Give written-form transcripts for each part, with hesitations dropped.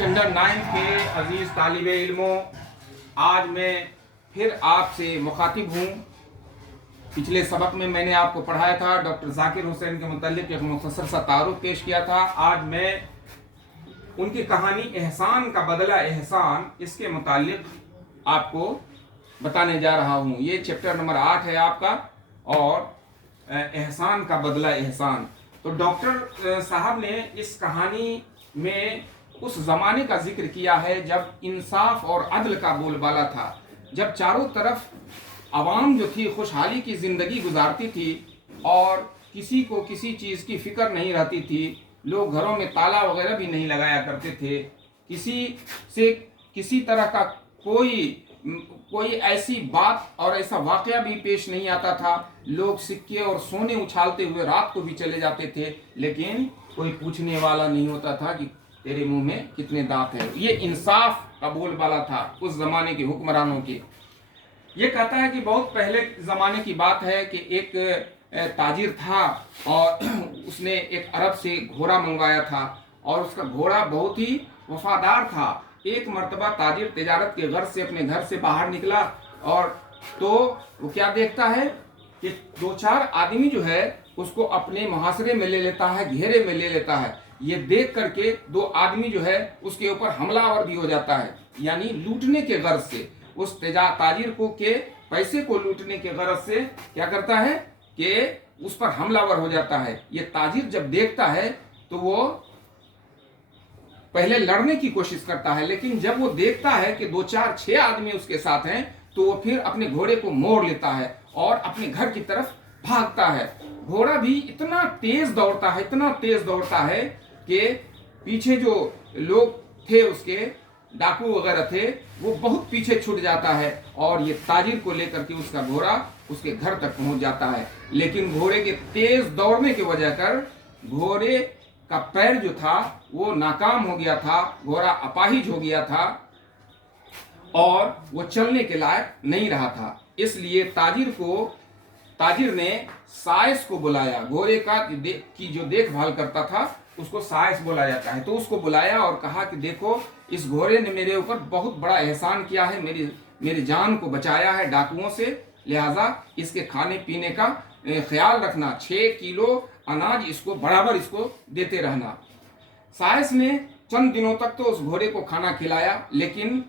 Standard 9 के अजीज़ तालिब इल्मों, आज मैं फिर आपसे मुखातिब हूँ। पिछले सबक में मैंने आपको पढ़ाया था, डॉक्टर जाकिर हुसैन के मुतालिक एक मुख्तसर सा तारुफ पेश किया था। आज मैं उनकी कहानी एहसान का बदला एहसान, इसके मुतालिक आपको बताने जा रहा हूँ। ये चैप्टर नंबर 8 है आपका, और एहसान का बदला एहसान। तो डॉक्टर साहब ने इस कहानी में उस ज़माने का जिक्र किया है जब इंसाफ और अदल का बोलबाला था, जब चारों तरफ आवाम जो थी खुशहाली की ज़िंदगी गुजारती थी और किसी को किसी चीज़ की फ़िक्र नहीं रहती थी। लोग घरों में ताला वगैरह भी नहीं लगाया करते थे। किसी से किसी तरह का कोई ऐसी बात और ऐसा वाक़या भी पेश नहीं आता था। लोग सिक्के और सोने उछालते हुए रात को भी चले जाते थे, लेकिन कोई पूछने वाला नहीं होता था कि तेरे मुंह में कितने दांत हैं। ये इंसाफ का बोलबाला था उस ज़माने के हुक्मरानों के। ये कहता है कि बहुत पहले ज़माने की बात है कि एक ताजिर था और उसने एक अरब से घोड़ा मंगवाया था, और उसका घोड़ा बहुत ही वफादार था। एक मर्तबा ताजिर तिजारत के गर्ज से अपने घर से बाहर निकला, और तो वो क्या देखता है कि दो चार आदमी जो है उसको अपने मुहासरे में ले लेता है, घेरे में ले लेता है। ये देख करके दो आदमी जो है उसके ऊपर हमलावर भी हो जाता है, यानी लूटने के गर्ज से, उस ताजिर को के पैसे को लूटने के गर्ज से क्या करता है कि उस पर हमलावर हो जाता है। ये ताजिर जब देखता है तो वो पहले लड़ने की कोशिश करता है, लेकिन जब वो देखता है कि दो चार छह आदमी उसके साथ हैं तो वो फिर अपने घोड़े को मोड़ लेता है और अपने घर की तरफ भागता है। घोड़ा भी इतना तेज दौड़ता है, इतना तेज दौड़ता है कि पीछे जो लोग थे उसके डाकू वगैरह थे वो बहुत पीछे छूट जाता है, और ये ताजिर को लेकर के उसका घोड़ा उसके घर तक पहुंच जाता है। लेकिन घोड़े के तेज दौड़ने की वजह कर घोड़े का पैर जो था वो नाकाम हो गया था, घोड़ा अपाहिज हो गया था और वो चलने के लायक नहीं रहा था। इसलिए ताजिर ने साइस को बुलाया। घोड़े की जो देखभाल करता था उसको साइस बोला जाता है। तो उसको बुलाया और कहा कि देखो, इस घोड़े ने मेरे ऊपर बहुत बड़ा एहसान किया है, मेरी जान को बचाया है डाकुओं से, लिहाजा इसके खाने पीने का ख्याल रखना, 6 किलो अनाज इसको बराबर इसको देते रहना। साइस ने चंद दिनों तक तो उस घोड़े को खाना खिलाया, लेकिन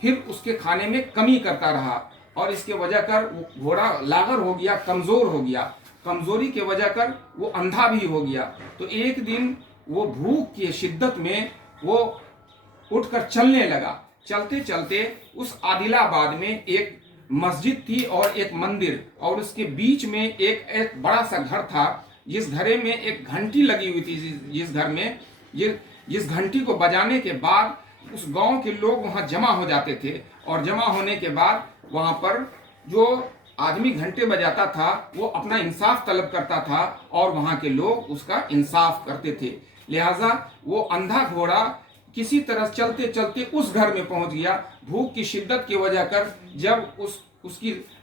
फिर उसके खाने में कमी करता रहा, और इसके वजह कर वो घोड़ा लागर हो गया, कमज़ोर हो गया। कमज़ोरी के वजह कर वो अंधा भी हो गया। तो एक दिन वो भूख की शिद्दत में वो उठकर चलने लगा। चलते चलते उस आदिलाबाद में एक मस्जिद थी और एक मंदिर, और उसके बीच में एक बड़ा सा घर था, जिस घरे में एक घंटी लगी हुई थी। जिस घर में जिस घंटी को बजाने के बाद उस गांव के लोग वहां जमा हो जाते थे, और जमा होने के बाद वहां पर जो आदमी घंटे बजाता था वो अपना इंसाफ तलब करता था, और वहां के लोग उसका इंसाफ करते थे। लिहाजा वो अंधा घोड़ा किसी तरह चलते चलते उस घर में पहुंच गया। भूख की शिद्दत की वजह कर जब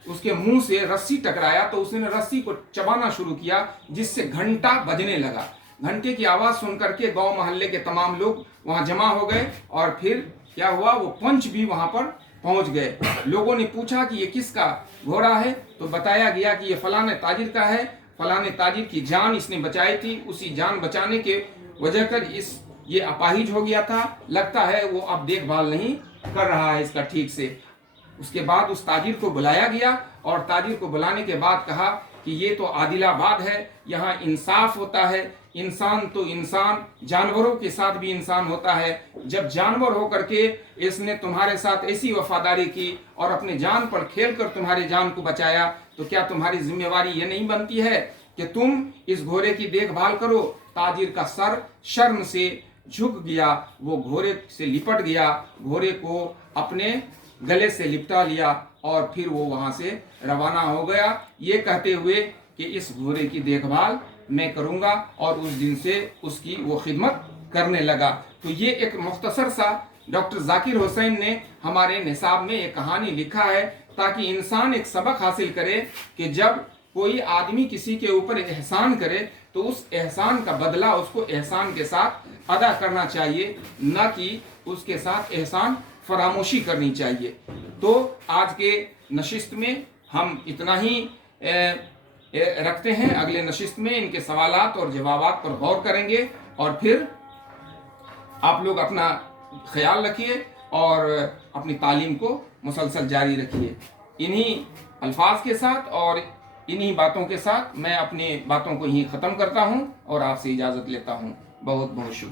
उसके मुंह से रस्सी टकराया तो उसने रस्सी को चबाना शुरू किया, जिससे घंटा बजने लगा। घंटे की आवाज़ सुन करके गांव मोहल्ले के तमाम लोग वहां जमा हो गए, और फिर क्या हुआ, वो पंच भी वहां पर पहुंच गए। लोगों ने पूछा कि ये किसका घोड़ा है, तो बताया गया कि ये फलाने ताजिर का है, फलाने ताजिर की जान इसने बचाई थी, उसी जान बचाने के वजह कर ये अपाहिज हो गया था। लगता है वो अब देखभाल नहीं कर रहा है इसका ठीक से। उसके बाद उस ताजिर को बुलाया गया, और ताजिर को बुलाने के बाद कहा कि ये तो आदिलाबाद है, यहाँ इंसाफ होता है, इंसान तो इंसान, जानवरों के साथ भी इंसान होता है। जब जानवर होकर के इसने तुम्हारे साथ ऐसी वफादारी की और अपने जान पर खेल कर तुम्हारी जान को बचाया, तो क्या तुम्हारी जिम्मेवारी ये नहीं बनती है कि तुम इस घोड़े की देखभाल करो। ताजिर का सर शर्म से झुक गया, वो घोड़े से लिपट गया, घोड़े को अपने गले से लिपटा लिया, और फिर वो वहां से रवाना हो गया, ये कहते हुए कि इस घोड़े की देखभाल मैं करूंगा, और उस दिन से उसकी वो खिदमत करने लगा। तो ये एक मुख्तसर सा डॉक्टर जाकिर हुसैन ने हमारे निसाब में एक कहानी लिखा है, ताकि इंसान एक सबक हासिल करे कि जब कोई आदमी किसी के ऊपर एहसान करे तो उस एहसान का बदला उसको एहसान के साथ ادا کرنا چاہیے، نہ کہ اس کے ساتھ احسان فراموشی کرنی چاہیے۔ تو آج کے نشست میں ہم اتنا ہی رکھتے ہیں، اگلے نشست میں ان کے سوالات اور جوابات پر غور کریں گے، اور پھر آپ لوگ اپنا خیال رکھیے اور اپنی تعلیم کو مسلسل جاری رکھیے۔ انہی الفاظ کے ساتھ اور انہی باتوں کے ساتھ میں اپنی باتوں کو یہیں ختم کرتا ہوں اور آپ سے اجازت لیتا ہوں۔ بہت بہت شکریہ۔